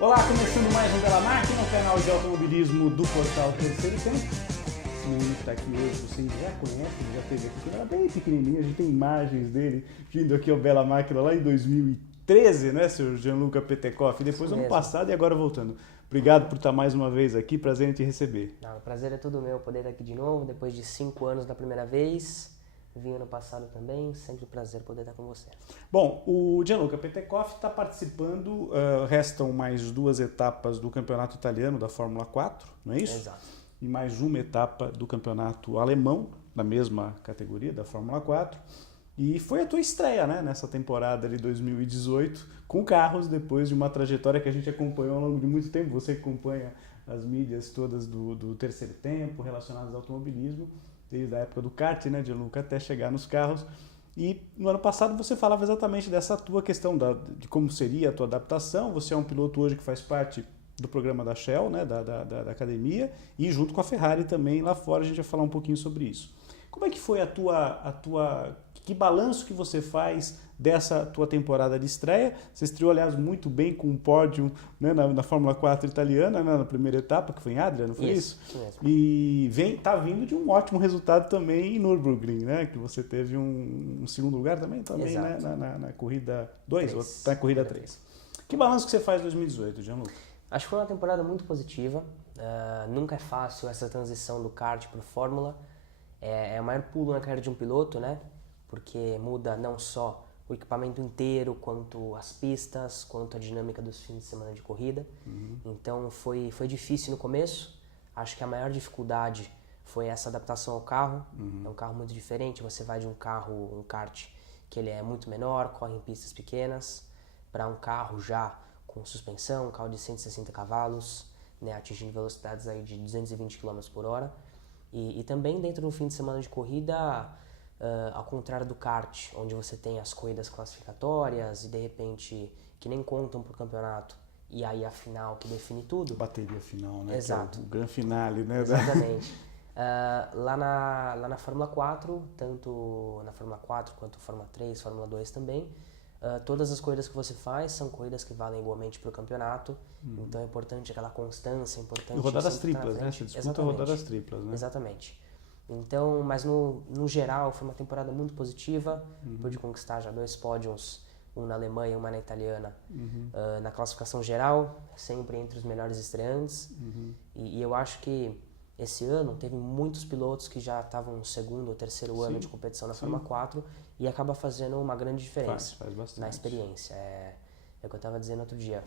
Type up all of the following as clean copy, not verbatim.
Olá, começando mais um Bela Máquina, o canal de automobilismo do portal Terceiro Tempo. Esse menino que está aqui hoje, vocês já conhecem, já esteve aqui, quando era bem pequenininho, a gente tem imagens dele vindo aqui ao Bela Máquina lá em 2013, né, seu Gianluca Petekoff, depois ano passado e agora voltando. Obrigado por estar mais uma vez aqui, prazer em te receber. Não, o prazer é todo meu poder estar aqui de novo, depois de 5 anos da primeira vez. Vim ano passado também, sempre um prazer poder estar com você. Bom, o Gianluca Petekoff está participando, restam mais 2 etapas do campeonato italiano da Fórmula 4, não é isso? Exato. E mais uma etapa do campeonato alemão, da mesma categoria, da Fórmula 4. E foi a tua estreia, né, nessa temporada de 2018, com carros, depois de uma trajetória que a gente acompanhou ao longo de muito tempo. Você acompanha as mídias todas do Terceiro Tempo relacionadas ao automobilismo, desde a época do kart, né, de Gianluca, até chegar nos carros. E no ano passado você falava exatamente dessa tua questão de como seria a tua adaptação. Você é um piloto hoje que faz parte do programa da Shell, né, da academia, e junto com a Ferrari também lá fora. A gente vai falar um pouquinho sobre isso. Como é que foi que balanço que você faz dessa tua temporada de estreia? Você estreou, aliás, muito bem com um pódio, né, na Fórmula 4 italiana, né, na primeira etapa, que foi em Adria, não foi isso? Isso mesmo. E tá vindo de um ótimo resultado também em Nürburgring, né, que você teve um segundo lugar também né, na corrida 2, ou na corrida 3. Que balanço que você faz em 2018, Gianluca? Acho que foi uma temporada muito positiva. Nunca é fácil essa transição do kart para Fórmula. É o maior pulo na carreira de um piloto, né? Porque muda não só o equipamento inteiro, quanto as pistas, quanto a dinâmica dos fins de semana de corrida. Então foi difícil no começo. Acho que a maior dificuldade foi essa adaptação ao carro. É um carro muito diferente. Você vai de um kart, que ele é muito menor, corre em pistas pequenas, para um carro já com suspensão, um carro de 160 cavalos, né, atingindo velocidades aí de 220 km por hora. E também dentro do fim de semana de corrida, ao contrário do kart, onde você tem as corridas classificatórias e de repente que nem contam para o campeonato, e aí a final que define tudo. Bateria final, né? Exato. Que é o grande finale, né? Exatamente. Lá na Fórmula 4, tanto na Fórmula 4 quanto Fórmula 3, Fórmula 2 também, todas as corridas que você faz são corridas que valem igualmente para o campeonato. Então é importante aquela constância, é importante... E rodadas triplas, né? Você disputa rodadas triplas, né? Exatamente. Então, mas no geral foi uma temporada muito positiva. Pude conquistar já 2 pódios, um na Alemanha e uma na italiana, na classificação geral, sempre entre os melhores estreantes. E eu acho que esse ano teve muitos pilotos que já estavam no segundo ou terceiro ano de competição na Fórmula 4 e acaba fazendo uma grande diferença faz bastante. na experiência. É o que eu estava dizendo outro dia.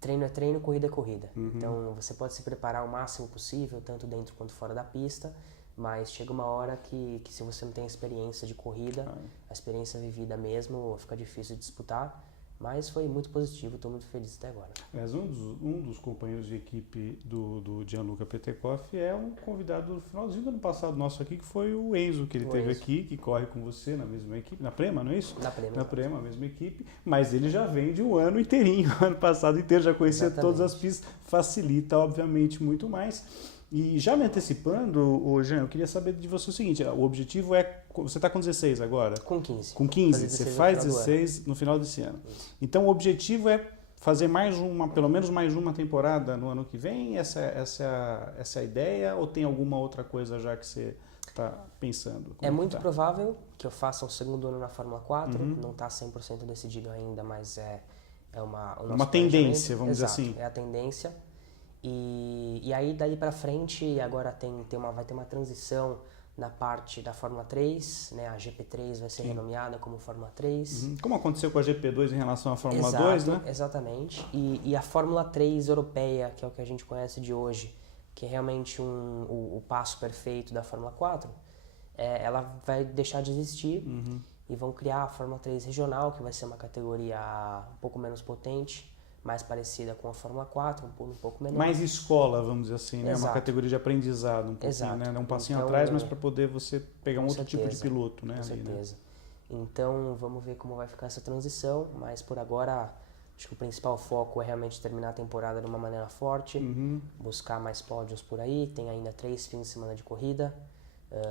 Treino é treino, corrida é corrida. Então você pode se preparar o máximo possível, tanto dentro quanto fora da pista, mas chega uma hora que se você não tem experiência de corrida, a experiência vivida mesmo, fica difícil de disputar. Mas foi muito positivo, estou muito feliz até agora. Mas um dos companheiros de equipe do Gianluca Petekoff é um convidado no finalzinho do ano passado nosso aqui, que foi o Enzo, que ele teve aqui, que corre com você na mesma equipe, na Prema, não é isso? Na Prema, a mesma equipe, mas ele já vem de um ano inteirinho, ano passado inteiro, já conhecia todas as pistas, facilita, obviamente, muito mais. E já me antecipando, Jean, eu queria saber de você o seguinte, o objetivo é, você está com 16 agora? Com 15. Com 15, você faz 16 no final desse ano. Isso. Então o objetivo é fazer pelo menos mais uma temporada no ano que vem? Essa é a ideia ou tem alguma outra coisa já que você está pensando? É muito provável que eu faça um segundo ano na Fórmula 4, não está 100% decidido ainda, mas é uma tendência, vamos dizer assim. É a tendência. E aí daí para frente agora vai ter uma transição na parte da Fórmula 3, né? A GP3 vai ser renomeada como Fórmula 3. Como aconteceu com a GP2 em relação à Fórmula 2, né? Exatamente. E a Fórmula 3 europeia, que é o que a gente conhece de hoje, que é realmente o passo perfeito da Fórmula 4, ela vai deixar de existir e vão criar a Fórmula 3 regional, que vai ser uma categoria um pouco menos potente, mais parecida com a Fórmula 4, um pouco menor. Mais escola, vamos dizer assim, né? Uma categoria de aprendizado, um pouquinho, né? Um passinho atrás, mas para poder você pegar um outro tipo de piloto, né? Com certeza. Então, vamos ver como vai ficar essa transição, mas por agora, acho que o principal foco é realmente terminar a temporada de uma maneira forte, buscar mais pódios por aí, tem ainda 3 fins de semana de corrida,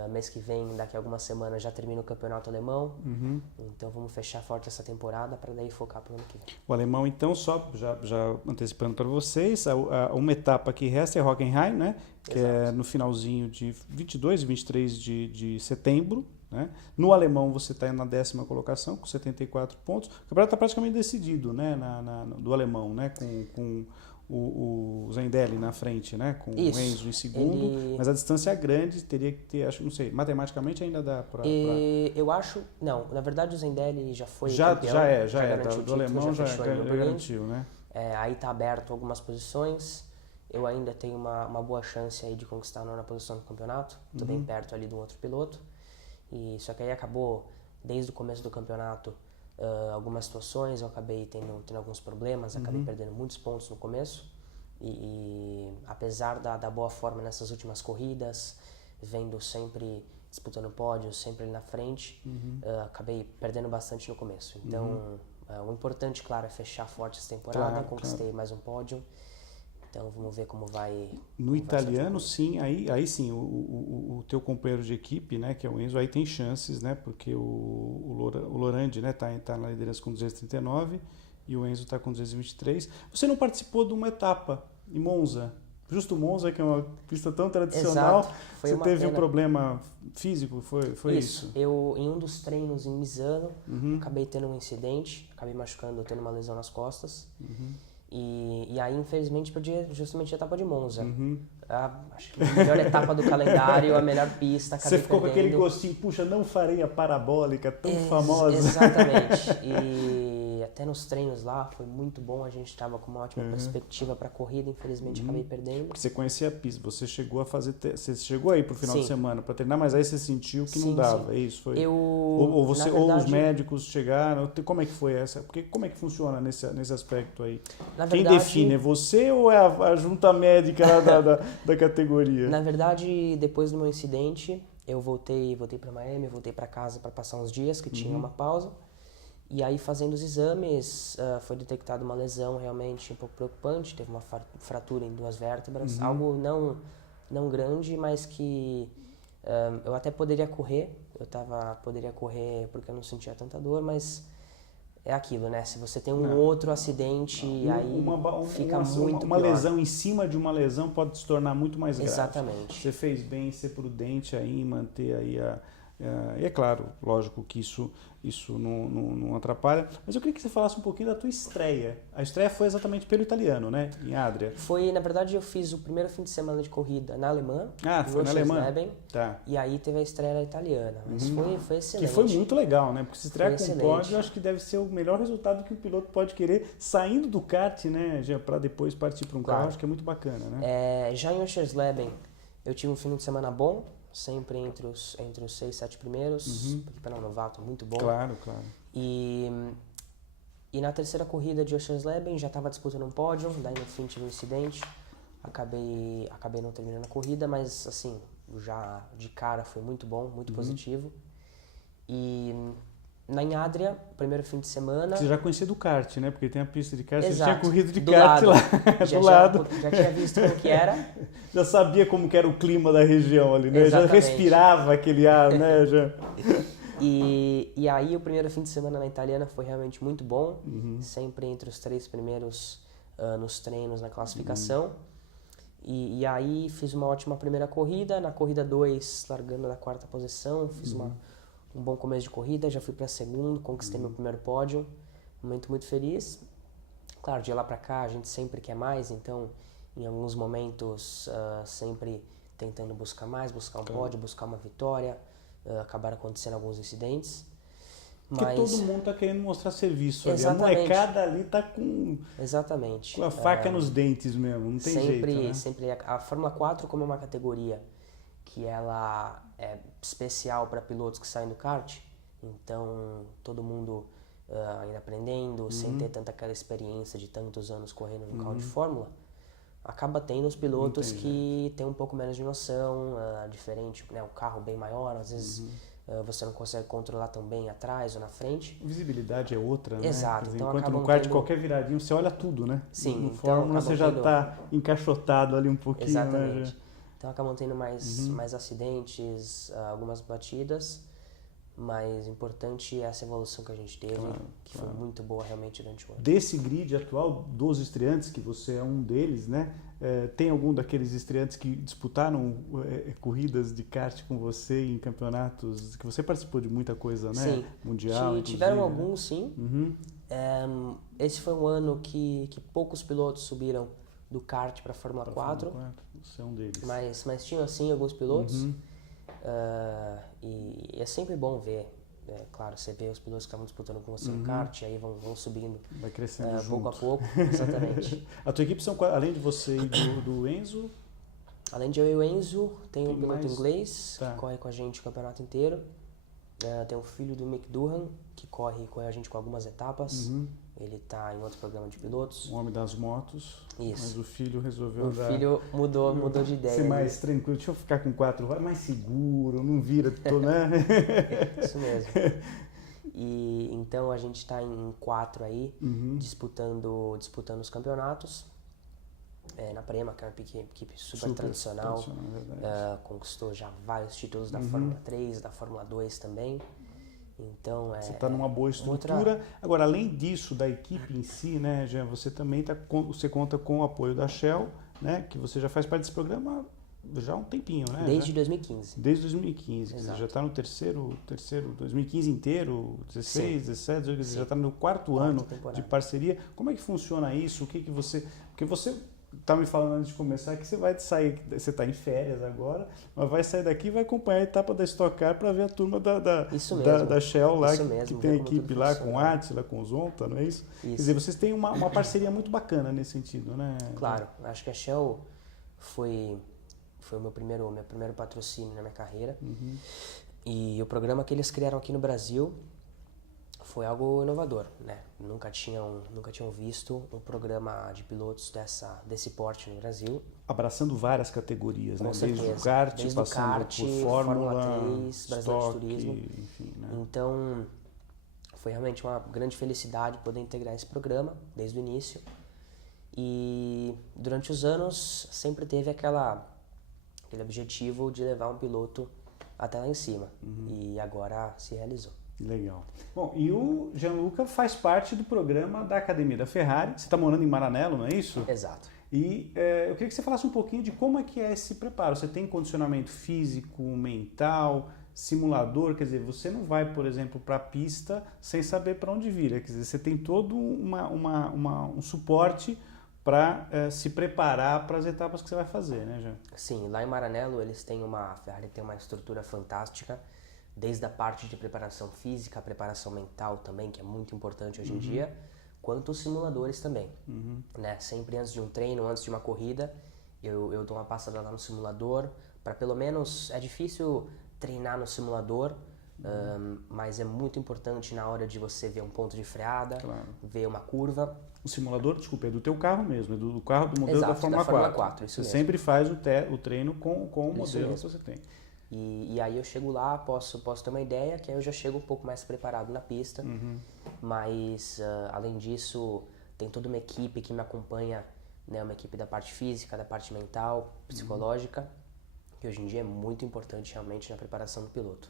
Mês que vem, daqui a algumas semanas, já termina o campeonato alemão. Uhum. Então vamos fechar forte essa temporada para daí focar para o ano que vem. O alemão, então, só já antecipando para vocês, uma etapa que resta é Hockenheim, né? Que é no finalzinho de 22 e 23 de setembro. Né? No alemão você está na 10ª colocação com 74 pontos. O campeonato está praticamente decidido, né? Do alemão, né? Com o Zendelli na frente, né? Com Isso. o Enzo em segundo, mas a distância é grande, teria que ter, acho, não sei, matematicamente ainda dá para... Eu acho, não, na verdade o Zendelli já foi campeão. Já é, garantiu do alemão já Berlim. garantiu, né? Aí está aberto algumas posições, eu ainda tenho uma boa chance aí de conquistar a 9ª posição do campeonato, estou bem perto ali do outro piloto, só que aí acabou, desde o começo do campeonato, algumas situações, eu acabei tendo alguns problemas, acabei perdendo muitos pontos no começo e apesar da boa forma nessas últimas corridas, vendo sempre disputando pódio, sempre ali na frente, acabei perdendo bastante no começo. Então, o importante, claro, é fechar forte essa temporada, conquistei mais um pódio. Então vamos ver como vai. No italiano, sim, aí sim, o teu companheiro de equipe, né, que é o Enzo, aí tem chances, né, porque o Lorandi, né, tá na liderança com 239 e o Enzo está com 223. Você não participou de uma etapa em Monza, justo Monza, que é uma pista tão tradicional. Exato. Foi você teve pena. um problema físico, foi isso? Eu, em um dos treinos em Misano, acabei tendo um incidente, acabei machucando, tendo uma lesão nas costas. E aí, infelizmente, perdi justamente a etapa de Monza. Acho que a melhor etapa do calendário, a melhor pista, acabei Você ficou perdendo. com aquele gostinho, puxa, não farei a parabólica tão famosa. Exatamente. E até nos treinos lá foi muito bom, a gente estava com uma ótima perspectiva para a corrida, infelizmente acabei perdendo. Porque você conhecia a pista, você chegou a fazer, você chegou aí pro final de semana para treinar, mas aí você sentiu que não dava, é isso? Foi? Ou os médicos chegaram, como é que foi essa? Porque como é que funciona nesse aspecto aí? Quem define, é você ou é a junta médica lá da categoria? Na verdade, depois do meu incidente, eu voltei para Miami, voltei para casa para passar uns dias, que tinha uma pausa. E aí, fazendo os exames, foi detectada uma lesão realmente um pouco preocupante. Teve uma fratura em 2 vértebras, algo não grande, mas que eu até poderia correr. Poderia correr porque eu não sentia tanta dor, mas é aquilo, né? Se você tem outro acidente, aí fica muito uma pior. lesão em cima de uma lesão pode se tornar muito mais grave. Exatamente. Você fez bem em ser prudente aí, manter aí e é claro, lógico que isso não atrapalha. Mas eu queria que você falasse um pouquinho da tua estreia. A estreia foi exatamente pelo italiano, né? Em Adria. Foi, na verdade, eu fiz o primeiro fim de semana de corrida na Alemanha. Foi na Alemanha? Tá. E aí teve a estreia na italiana. Mas foi excelente. Que foi muito legal, né? Porque se estrear com pódio, eu acho que deve ser o melhor resultado que o piloto pode querer saindo do kart, né? Para depois partir para um carro. Acho que é muito bacana, né? Já em Oschersleben, eu tive um fim de semana bom. Sempre entre os 6, 7 primeiros, porque para um novato é muito bom. Claro. E na terceira corrida de Oschersleben já estava disputando um pódio, daí no fim tive um incidente, acabei não terminando a corrida, mas assim, já de cara foi muito bom, muito positivo. E em Adria, primeiro fim de semana... Você já conhecia do kart, né? Porque tem a pista de kart, Exato. Você tinha corrido de do kart lado. lá, do lado. Já tinha visto como que era. Já sabia como que era o clima da região ali, né? Exatamente. Já respirava aquele ar, né? E aí o primeiro fim de semana na italiana foi realmente muito bom, sempre entre os 3 primeiros nos treinos, na classificação. E aí fiz uma ótima primeira corrida, na corrida 2 largando na 4ª posição, fiz um bom começo de corrida, já fui para segundo, conquistei meu primeiro pódio, muito feliz. Claro, de lá para cá a gente sempre quer mais, então em alguns momentos sempre tentando buscar mais, buscar um pódio, buscar uma vitória, acabaram acontecendo alguns incidentes. Porque todo mundo tá querendo mostrar serviço ali, Exatamente. A molecada ali tá com a faca nos dentes mesmo, não tem jeito, né? Sempre a Fórmula 4, como é uma categoria que ela é especial para pilotos que saem do kart, então todo mundo ainda aprendendo, sem ter tanta aquela experiência de tantos anos correndo no carro de Fórmula, acaba tendo os pilotos que têm um pouco menos de noção, diferente, né, o carro bem maior, às vezes você não consegue controlar tão bem atrás ou na frente. A visibilidade é outra, né? Exato. Dizer, Então, enquanto no kart, qualquer viradinho, você olha tudo, né? Sim. No Fórmula você já está encaixotado ali um pouquinho. Exatamente. Né? Então acabam tendo mais acidentes, algumas batidas, mas importante é essa evolução que a gente teve, que foi muito boa realmente durante o ano. Desse grid atual, dos estreantes, que você é um deles, né? Tem algum daqueles estreantes que disputaram corridas de kart com você em campeonatos, que você participou de muita coisa, né? Sim, Mundial, tiveram alguns, sim. Uhum. Esse foi um ano que poucos pilotos subiram do kart para a Fórmula 4. Você é um deles. Mas tinham, assim, alguns pilotos. E é sempre bom ver, claro, você vê os pilotos que estavam disputando com você no kart, e aí vão subindo. Vai crescendo junto. Pouco a pouco, exatamente. A tua equipe são, além de você e do Enzo? Além de eu e o Enzo, tem um piloto inglês Tá. que corre com a gente o campeonato inteiro. Tem o filho do Mick Durham, que corre com a gente com algumas etapas. Ele está em outro programa de pilotos. O homem das motos. Isso. Mas o filho resolveu O filho mudou de ideia. Ser mais tranquilo. Deixa eu ficar com 4 rodas, mais seguro, não vira, né? Isso mesmo. E então a gente está em 4 aí, disputando os campeonatos. Na Prema, que é uma equipe super tradicional, conquistou já vários títulos da Fórmula 3, da Fórmula 2 também. Então, você está numa boa estrutura. Agora, além disso, da equipe em si, né, Jean, você também você conta com o apoio da Shell, né, que você já faz parte desse programa já há um tempinho, né? Desde 2015. Desde 2015. Quer dizer, já está no terceiro 2015 inteiro, 16, 17, já está no quarto ano de parceria. Como é que funciona isso? O que você... Porque você tá me falando antes de começar que você vai sair, você está em férias agora, mas vai sair daqui e vai acompanhar a etapa da Stock Car para ver a turma da Shell lá, que tem a equipe lá com o Attila, com o Zonta, não é isso? Quer dizer, vocês têm uma parceria muito bacana nesse sentido, né? Claro, acho que a Shell foi o meu primeiro patrocínio na minha carreira. E o programa que eles criaram aqui no Brasil foi algo inovador, né? Nunca tinham visto um programa de pilotos desse porte no Brasil. Abraçando várias categorias, né? Certeza. Desde o kart, passando por Fórmula 3, Brasileiro de Turismo. Enfim, né? Então, foi realmente uma grande felicidade poder integrar esse programa desde o início. E durante os anos sempre teve aquele objetivo de levar um piloto até lá em cima. E agora se realizou. Legal. Bom, e o Gianluca faz parte do programa da Academia da Ferrari. Você está morando em Maranello, não é isso? Exato. E eu queria que você falasse um pouquinho de como é que é esse preparo. Você tem condicionamento físico, mental, simulador? Quer dizer, você não vai, por exemplo, para a pista sem saber para onde vir. Quer dizer, você tem todo um suporte para se preparar para as etapas que você vai fazer, né, Jean? Sim, lá em Maranello a Ferrari tem uma estrutura fantástica, desde a parte de preparação física, a preparação mental também, que é muito importante hoje em dia, quanto os simuladores também. Né? Sempre antes de um treino, antes de uma corrida, eu dou uma passada lá no simulador, para pelo menos, é difícil treinar no simulador, mas é muito importante na hora de você ver um ponto de freada, ver uma curva. O simulador, desculpa, é do teu carro mesmo, é do carro do modelo. Exato, da Fórmula 4. Isso você mesmo. sempre faz o treino com o modelo que você tem. E aí eu chego lá, posso ter uma ideia, que aí eu já chego um pouco mais preparado na pista. Mas, além disso, tem toda uma equipe que me acompanha, né, uma equipe da parte física, da parte mental, psicológica, que hoje em dia é muito importante realmente na preparação do piloto.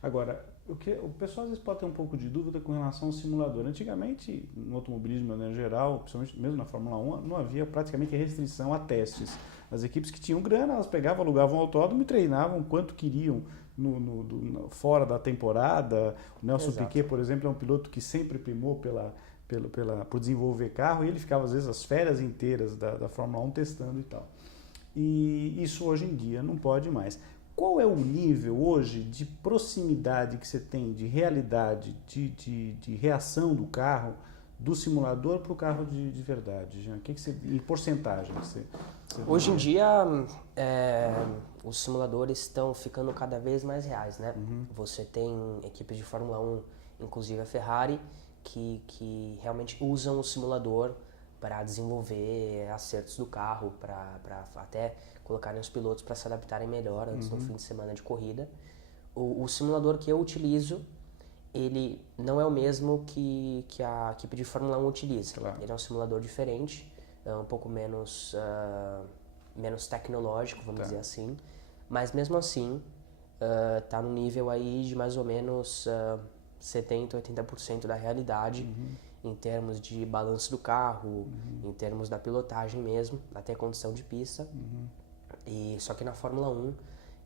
Agora, o pessoal às vezes pode ter um pouco de dúvida com relação ao simulador. Antigamente, no automobilismo em geral, principalmente mesmo na Fórmula 1, não havia praticamente restrição a testes. As equipes que tinham grana, elas pegavam, alugavam um autódromo e treinavam quanto queriam fora da temporada. O Nelson Piquet, por exemplo, é um piloto que sempre primou por desenvolver carro, e ele ficava às vezes as férias inteiras da Fórmula 1 testando e tal. E isso hoje em dia não pode mais. Qual é o nível hoje de proximidade que você tem, de realidade, de reação do carro, do simulador para o carro de verdade, Jean? Que você, em porcentagem? Hoje em dia, os simuladores estão ficando cada vez mais reais, né? Você tem equipes de Fórmula 1, inclusive a Ferrari, que realmente usam o simulador para desenvolver acertos do carro, para até colocarem os pilotos para se adaptarem melhor antes do fim de semana de corrida. O simulador que eu utilizo, ele não é o mesmo que a equipe de Fórmula 1 utiliza. Ele é um simulador diferente, um pouco menos menos tecnológico, vamos dizer assim, mas mesmo assim tá no nível aí de mais ou menos 70, 80% da realidade em termos de balanço do carro, em termos da pilotagem mesmo, até condição de pista. E só que na Fórmula 1,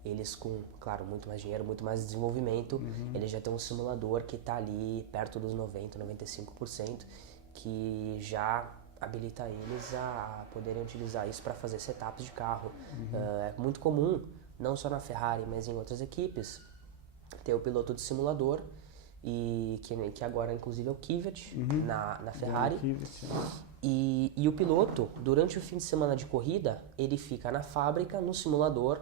eles com, claro, muito mais dinheiro, muito mais desenvolvimento, eles já têm um simulador que está ali perto dos 90, 95%, que já habilita eles a poderem utilizar isso para fazer setups de carro. É muito comum, não só na Ferrari, mas em outras equipes, ter o piloto de simulador, e que agora inclusive é o Kvyat na Ferrari. E o piloto, durante o fim de semana de corrida, ele fica na fábrica, no simulador,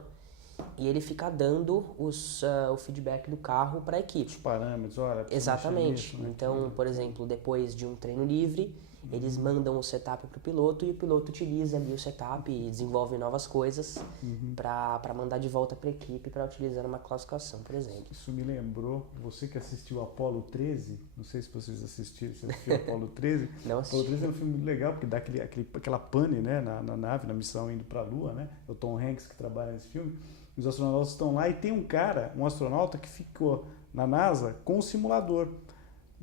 e ele fica dando o feedback do carro para a equipe. Os parâmetros, olha... Exatamente. Nisso, né? Então, por exemplo, depois de um treino livre, eles mandam o setup para o piloto e o piloto utiliza ali o setup e desenvolve novas coisas para mandar de volta para a equipe para utilizar numa classificação, por exemplo. Isso me lembrou, você que assistiu Apollo 13, não sei se vocês assistiram, você assistiu Apollo 13? Não assisti. Apollo 13 é um filme muito legal, porque dá aquela pane, né, na nave, na missão indo para a Lua, né? É o Tom Hanks que trabalha nesse filme. Os astronautas estão lá e tem um astronauta que ficou na NASA com um simulador,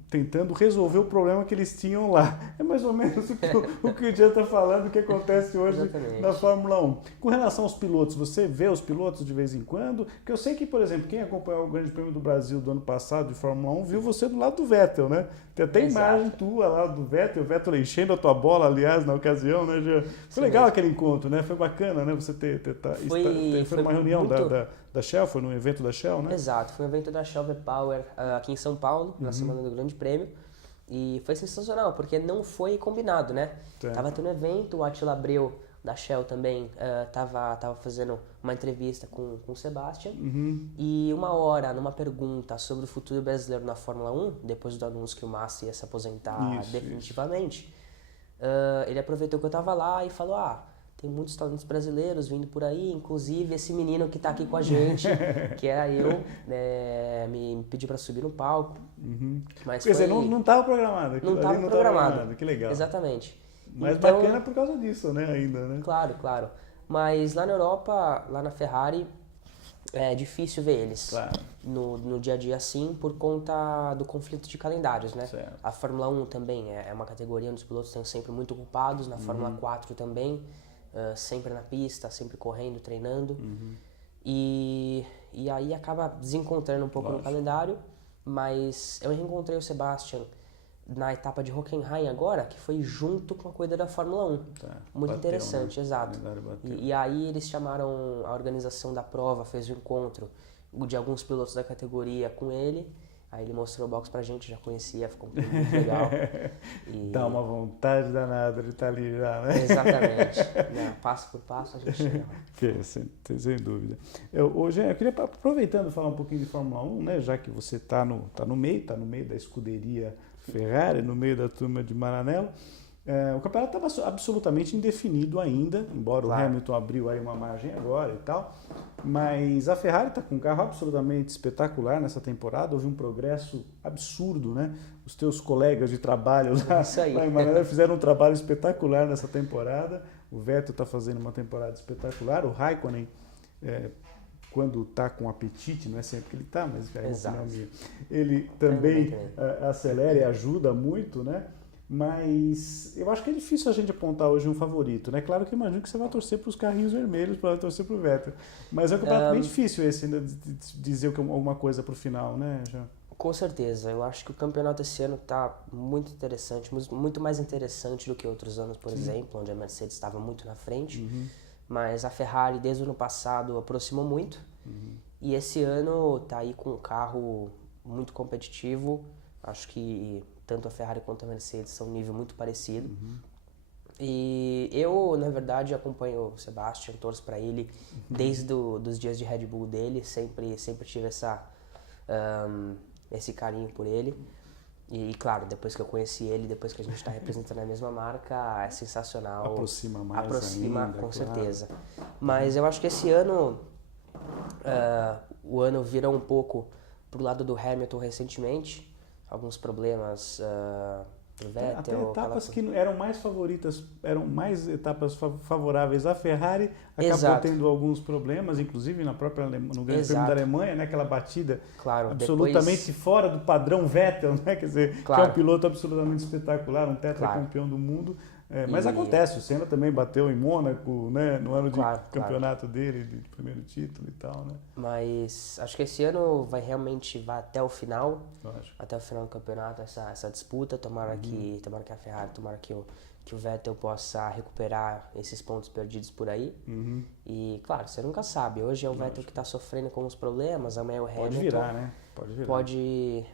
tentando resolver o problema que eles tinham lá. É mais ou menos o que o Jean está falando, o que acontece hoje na Fórmula 1. Com relação aos pilotos, você vê os pilotos de vez em quando? Porque eu sei que, por exemplo, quem acompanhou o Grande Prêmio do Brasil do ano passado de Fórmula 1 viu você do lado do Vettel, né? Tem até imagem tua lá do Vettel, o Vettel enchendo a tua bola, aliás, na ocasião, né, Jean? Foi legal aquele encontro, né? Foi bacana, né? Você foi numa reunião muito... da Shell, foi num evento da Shell, né? Exato, foi um evento da Shell V-Power aqui em São Paulo, na semana do Grande Prêmio, e foi sensacional, porque não foi combinado, né? Tava tendo um evento, o Attila Abreu da Shell também tava fazendo uma entrevista com o Sebastian, e uma hora, numa pergunta sobre o futuro brasileiro na Fórmula 1, depois do anúncio que o Massa ia se aposentar definitivamente, ele aproveitou que eu tava lá e falou, tem muitos talentos brasileiros vindo por aí, inclusive esse menino que está aqui com a gente, que era eu, me pediu para subir no palco. Mas quer dizer, não estava programado. Não estava programado. Que legal. Exatamente. Mas então, bacana por causa disso, né, ainda, né? Claro. Mas lá na Europa, lá na Ferrari, é difícil ver eles no dia a dia assim, por conta do conflito de calendários, né? Certo. A Fórmula 1 também é uma categoria onde os pilotos estão sempre muito ocupados, na Fórmula 4 também. Sempre na pista, sempre correndo, treinando. E aí acaba desencontrando um pouco no calendário, mas eu reencontrei o Sebastian na etapa de Hockenheim agora, que foi junto com a corrida da Fórmula 1. Muito interessante, né? Exato. E aí eles chamaram a organização da prova, fez um encontro de alguns pilotos da categoria com ele. Aí ele mostrou o box pra gente, já conhecia, ficou muito legal. E... Dá uma vontade danada de estar ali já, né? Exatamente. Passo por passo a gente chega lá. Sem dúvida. Hoje eu queria, aproveitando, falar um pouquinho de Fórmula 1, né? Já que você está no meio da escuderia Ferrari, no meio da turma de Maranello. O campeonato estava absolutamente indefinido ainda, embora o Hamilton abriu aí uma margem agora e tal, mas a Ferrari está com um carro absolutamente espetacular nessa temporada, houve um progresso absurdo, né? Os teus colegas de trabalho lá em Maranello fizeram um trabalho espetacular nessa temporada, o Vettel está fazendo uma temporada espetacular, o Raikkonen, quando está com apetite, não é sempre que ele está, mas é uma opinião minha, ele também acelera e ajuda muito, né? Mas eu acho que é difícil a gente apontar hoje um favorito, né? Claro que eu imagino que você vai torcer para os carrinhos vermelhos, para torcer para o Vettel. Mas é um campeonato bem difícil esse, ainda de dizer alguma coisa para o final, né, Jean? Com certeza. Eu acho que o campeonato esse ano está muito interessante, muito mais interessante do que outros anos, por exemplo, onde a Mercedes estava muito na frente. Mas a Ferrari, desde o ano passado, aproximou muito. E esse ano está aí com um carro muito competitivo. Acho que tanto a Ferrari quanto a Mercedes são um nível muito parecido. E eu, na verdade, acompanho o Sebastian, torço para ele desde os dias de Red Bull dele, sempre tive esse carinho por ele. E, claro, depois que eu conheci ele, depois que a gente está representando a mesma marca, é sensacional. Aproxima mais ainda, com claro. certeza. Mas eu acho que esse ano, o ano virou um pouco pro lado do Hamilton recentemente. Alguns problemas pro Até Vettel. etapas que eram mais favoritas, eram mais etapas favoráveis à Ferrari, acabou Exato. tendo alguns problemas, inclusive na própria no Grande Prêmio da Alemanha, né? Aquela batida Claro, absolutamente fora do padrão Vettel, né? Quer dizer, que é um piloto absolutamente espetacular, um tetracampeão do mundo. Mas acontece, o Senna também bateu em Mônaco, né? No ano de campeonato dele, de primeiro título e tal, né? Mas acho que esse ano vai até o final, até o final do campeonato, essa disputa. Tomara que a Ferrari, que o Vettel possa recuperar esses pontos perdidos por aí. E, claro, você nunca sabe. Hoje é o Vettel que está sofrendo com os problemas, amanhã é o Hamilton. Pode virar, né? Pode virar.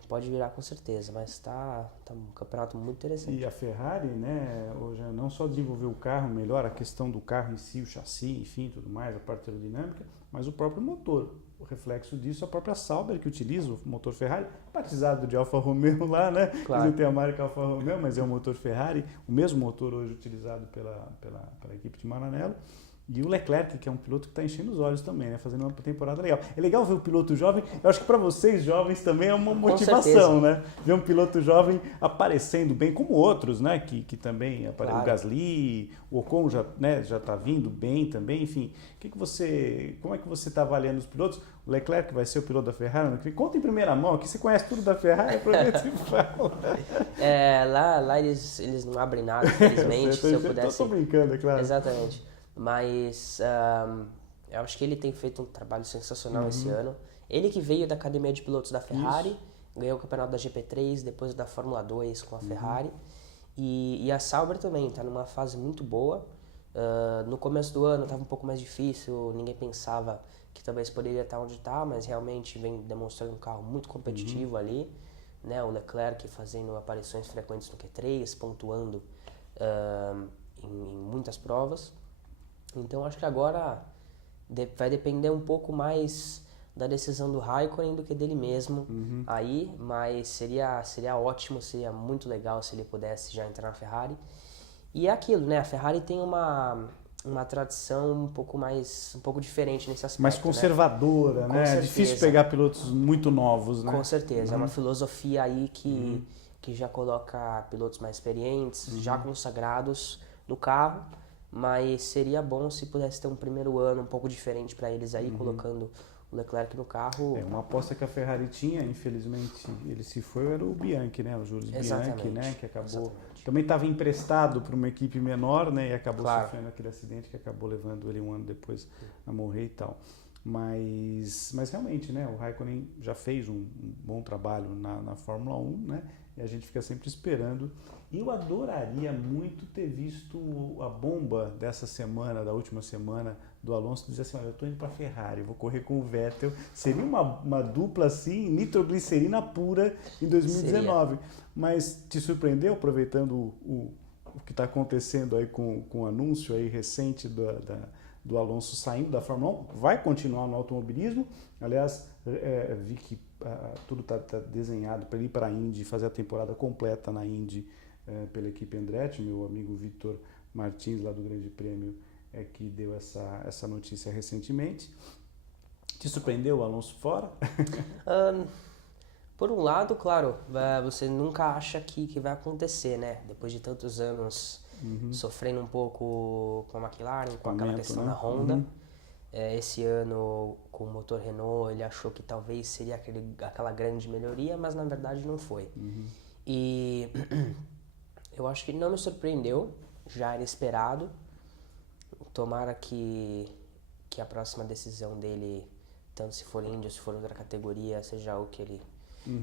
Pode virar com certeza, mas tá um campeonato muito interessante. E a Ferrari, né, hoje não só desenvolveu o carro melhor, a questão do carro em si, o chassi, enfim, tudo mais, a parte aerodinâmica, mas o próprio motor. O reflexo disso, a própria Sauber, que utiliza o motor Ferrari, batizado de Alfa Romeo lá, né? Claro. Ele tem a marca Alfa Romeo, mas é um motor Ferrari, o mesmo motor hoje utilizado pela equipe de Maranello. E o Leclerc, que é um piloto que está enchendo os olhos também, né? Fazendo uma temporada legal. É legal ver o piloto jovem. Eu acho que para vocês jovens também é uma motivação, né? Ver um piloto jovem aparecendo bem, como outros, né? Que também aparecem. Claro. O Gasly, o Ocon já está vindo bem também. Enfim, como é que você está avaliando os pilotos? O Leclerc vai ser o piloto da Ferrari? Conta em primeira mão, que você conhece tudo da Ferrari, aproveita e fala. Lá eles não abrem nada, infelizmente. Se eu pudesse... Estou brincando, é claro. Exatamente. Mas eu acho que ele tem feito um trabalho sensacional esse ano. Ele que veio da academia de pilotos da Ferrari, ganhou o campeonato da GP3, depois da Fórmula 2 com a Ferrari. E a Sauber também está numa fase muito boa. No começo do ano estava um pouco mais difícil, ninguém pensava que talvez poderia estar onde está, mas realmente vem demonstrando um carro muito competitivo ali. Né? O Leclerc fazendo aparições frequentes no Q3, pontuando em muitas provas. Então acho que agora vai depender um pouco mais da decisão do Raikkonen do que dele mesmo aí, mas seria ótimo, seria muito legal se ele pudesse já entrar na Ferrari. E é aquilo, né? A Ferrari tem uma tradição um pouco diferente nesse aspecto. Mais conservadora, né? É difícil pegar pilotos muito novos, né? Com certeza, é uma filosofia aí que já coloca pilotos mais experientes, já consagrados no carro. Mas seria bom se pudesse ter um primeiro ano um pouco diferente para eles aí, colocando o Leclerc no carro. Uma aposta que a Ferrari tinha, infelizmente, ele se foi, era o Bianchi, né? O Jules Bianchi, né? Que acabou... Também estava emprestado para uma equipe menor, né? E acabou sofrendo aquele acidente que acabou levando ele um ano depois a morrer e tal. Mas realmente, né? O Raikkonen já fez um bom trabalho na Fórmula 1, né? E a gente fica sempre esperando. E eu adoraria muito ter visto a bomba dessa semana, da última semana, do Alonso, dizer assim, olha, eu estou indo para a Ferrari, vou correr com o Vettel. Seria uma dupla assim, nitroglicerina pura em 2019. Seria. Mas te surpreendeu, aproveitando o que está acontecendo aí com o anúncio aí recente do Alonso saindo da Fórmula 1? Vai continuar no automobilismo. Aliás, vi que tudo está desenhado para ele ir para a Indy, fazer a temporada completa na Indy, pela equipe Andretti. Meu amigo Vitor Martins, lá do Grande Prêmio, que deu essa notícia recentemente. Te surpreendeu o Alonso fora? Por um lado, claro, você nunca acha que vai acontecer, né? Depois de tantos anos sofrendo um pouco com a McLaren, com aquela questão da Honda. Esse ano, com o motor Renault, ele achou que talvez seria aquela grande melhoria, mas na verdade não foi. E eu acho que não me surpreendeu, já era esperado. Tomara que a próxima decisão dele, tanto se for Indy ou se for outra categoria, seja o que ele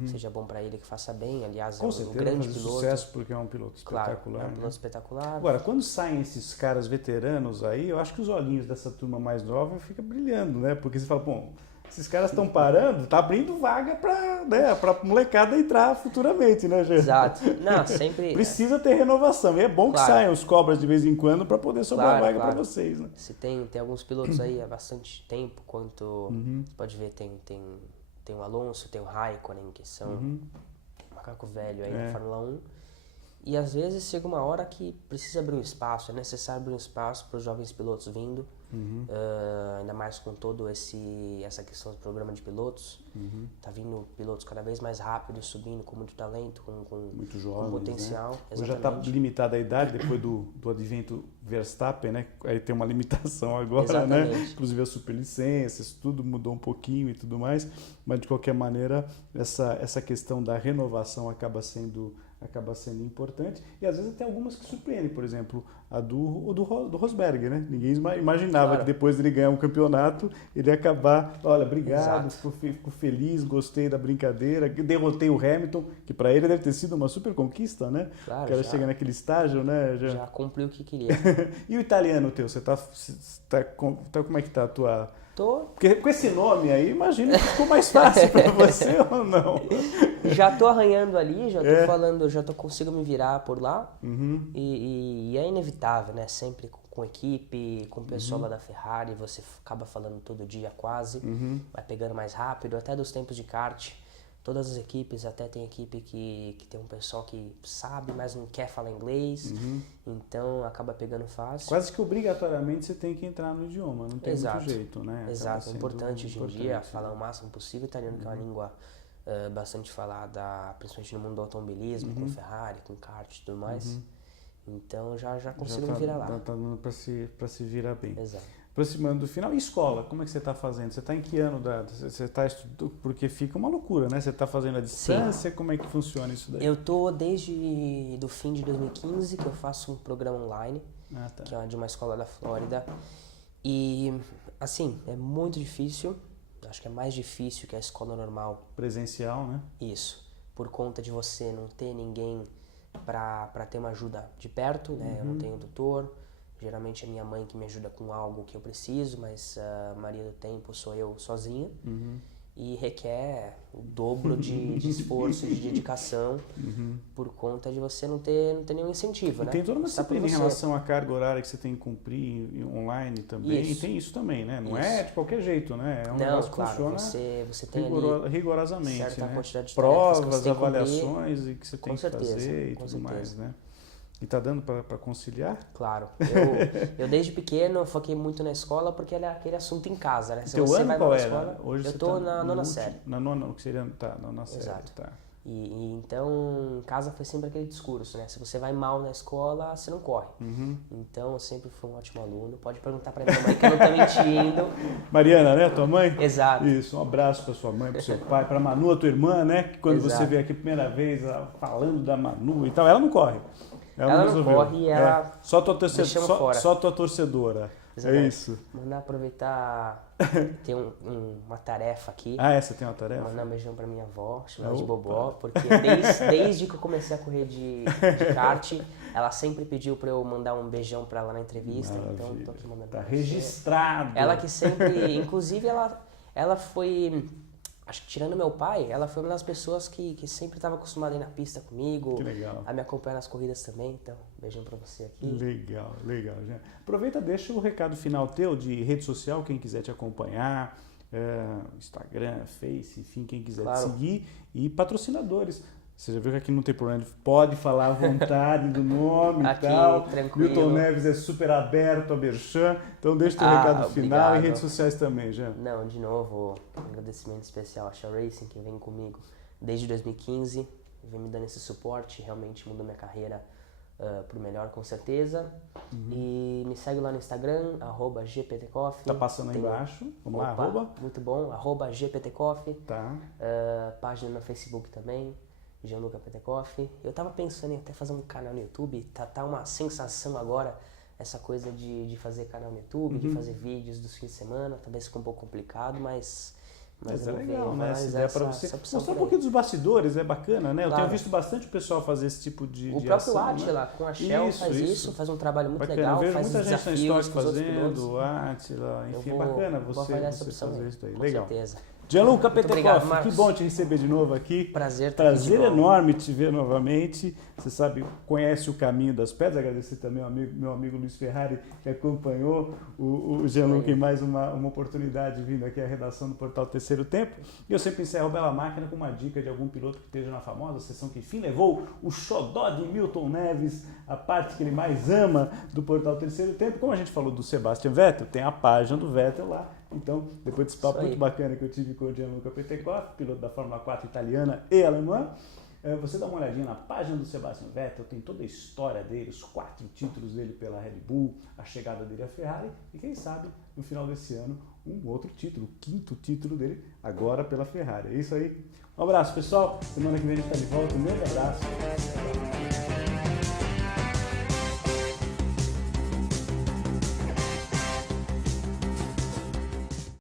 seja bom para ele, que faça bem. Aliás, é um grande piloto. Sucesso, porque é um piloto espetacular. Claro, é um piloto espetacular. Agora, quando saem esses caras veteranos aí, eu acho que os olhinhos dessa turma mais nova ficam brilhando, né? Porque você fala, bom, esses caras estão parando, tá abrindo vaga para molecada entrar futuramente, né, gente? Exato. Não, sempre... Precisa ter renovação. E é bom que saiam os cobras de vez em quando para poder sobrar vaga para vocês, né? Você tem alguns pilotos aí há bastante tempo, quanto... Você pode ver, tem o Alonso, tem o Raikkonen, que são macaco velho aí na Fórmula 1. E às vezes chega uma hora que precisa abrir um espaço, é necessário abrir um espaço para os jovens pilotos vindo, ainda mais com todo essa questão do programa de pilotos. Tá vindo pilotos cada vez mais rápidos, subindo com muito talento, com muito jovens, com potencial. Né? Hoje já está limitada a idade depois do advento Verstappen, né? Aí tem uma limitação agora, né? Inclusive as superlicenças, tudo mudou um pouquinho e tudo mais, mas de qualquer maneira essa questão da renovação acaba sendo importante, e às vezes tem algumas que surpreendem, por exemplo, a do Rosberg, né? Ninguém imaginava que depois de ele ganhar um campeonato, ele ia acabar, olha, obrigado, fico feliz, gostei da brincadeira, derrotei o Hamilton, que para ele deve ter sido uma super conquista, né? Claro, o cara chega naquele estágio, né? Já cumpriu o que queria. E o italiano teu, você como é que tá a tua... Porque com esse nome aí, imagino que ficou mais fácil para você ou não? Já tô arranhando ali, já tô falando, consigo me virar por lá. E é inevitável, né? Sempre com equipe, com o pessoal lá da Ferrari, você acaba falando todo dia quase, vai pegando mais rápido, até dos tempos de kart. Todas as equipes, até tem equipe que tem um pessoal que sabe, mas não quer falar inglês, então acaba pegando fácil. Quase que obrigatoriamente você tem que entrar no idioma, não tem muito jeito, né? Exato, é importante hoje em dia falar o máximo possível italiano, que é uma língua bastante falada, principalmente no mundo do automobilismo, com Ferrari, com kart e tudo mais. Então já consigo me virar lá. Tá dando para se virar bem. Exato. Aproximando do final. E escola, como é que você está fazendo? Você está em que ano? Você está estudando? Porque fica uma loucura, né? Você está fazendo a distância? Sim. Como é que funciona isso daí? Eu tô desde do fim de 2015 que eu faço um programa online, que é de uma escola da Flórida. E, assim, é muito difícil. Acho que é mais difícil que a escola normal. Presencial, né? Isso. Por conta de você não ter ninguém para ter uma ajuda de perto, né? Eu não tenho tutor. Geralmente é minha mãe que me ajuda com algo que eu preciso, mas a maioria do tempo sou eu sozinha. E requer o dobro de esforço, de dedicação, por conta de você não ter nenhum incentivo, né? Tem toda uma disciplina em relação à carga horária que você tem que cumprir online também. Isso. E tem isso também, né? Não é de qualquer jeito, né? É um negócio que funciona você tem rigorosamente, certa né? Quantidade de provas, que avaliações e que você tem que fazer e tudo mais, né? E tá dando para conciliar? Claro. Eu desde pequeno foquei muito na escola porque era aquele assunto em casa, né? Se teu ano qual era? Escola, hoje eu você tô tá na nona série. Na nona, o que seria? Tá, nona série. Exato. Tá. E então, em casa foi sempre aquele discurso, né? Se você vai mal na escola, você não corre. Então, eu sempre fui um ótimo aluno. Pode perguntar pra minha mãe que eu não tô mentindo. Mariana, né? Tua mãe? Exato. Isso, um abraço pra sua mãe, pro seu pai, pra Manu, a tua irmã, né? Que quando você veio aqui a primeira vez, falando da Manu e tal, ela não corre. Ela não corre e ela só tua torcedora. Só tua torcedora. Exatamente. É isso. Mandar aproveitar, ter uma tarefa aqui. Essa tem uma tarefa? Mandar um beijão pra minha avó, chamar de Bobó, porque desde que eu comecei a correr de kart, ela sempre pediu pra eu mandar um beijão pra ela na entrevista. Maravilha. Então tô aqui mandando. Tá registrado. Ela que sempre, inclusive ela foi... Acho que tirando meu pai, ela foi uma das pessoas que sempre estava acostumada a ir na pista comigo. Que legal. A me acompanhar nas corridas também. Então, beijão pra você aqui. Legal. Gente. Aproveita, deixa o recado final teu de rede social, quem quiser te acompanhar, Instagram, Face, enfim, quem quiser te seguir. E patrocinadores. Você já viu que aqui não tem problema, pode falar à vontade do nome aqui, e tal. Tranquilo. Milton Neves é super aberto a merchan, então deixa o teu recado final e redes sociais também, Jean. Não, de novo, um agradecimento especial à Shell Racing, que vem comigo desde 2015, vem me dando esse suporte, realmente mudou minha carreira pro melhor, com certeza. E me segue lá no Instagram, @gptcoff. Tá passando aí embaixo, vamos lá, arroba. Muito bom, @gptcoff. Tá. Página no Facebook também. Gianluca Petekoff. Eu tava pensando em até fazer um canal no YouTube, tá uma sensação agora, essa coisa de fazer canal no YouTube, de fazer vídeos dos fins de semana, talvez fique um pouco complicado, mas é legal, né? Essa para você mostrar um pouquinho dos bastidores, é bacana, né? Eu tenho visto bastante o pessoal fazer esse tipo de O próprio ação, Atila, né? Com a Shell, faz um trabalho muito bacana. legal, Eu vejo faz muita gente na história fazendo, o Atila, enfim, é bacana você fazer isso aí. Com Legal. certeza. Gianluca Muito obrigado, Petekoff, que Marcos. bom te receber de novo aqui. Prazer estar aqui de Prazer novo. enorme te ver novamente. Você sabe, conhece o caminho das pedras. Agradecer também ao meu amigo Luiz Ferrari, que acompanhou o Gianluca em mais uma oportunidade vindo aqui à redação do Portal Terceiro Tempo. E eu sempre encerro Bela Máquina com uma dica de algum piloto que esteja na famosa sessão que enfim levou o xodó de Milton Neves, a parte que ele mais ama do Portal Terceiro Tempo. Como a gente falou do Sebastian Vettel, tem a página do Vettel lá. Então, depois desse papo muito bacana que eu tive com o Gianluca Petekoff, piloto da Fórmula 4 italiana e alemã, você dá uma olhadinha na página do Sebastian Vettel, tem toda a história dele, os 4 títulos dele pela Red Bull, a chegada dele à Ferrari e quem sabe, no final desse ano, um outro título, o 5º título dele, agora pela Ferrari. É isso aí. Um abraço, pessoal. Semana que vem a gente está de volta. Um grande abraço.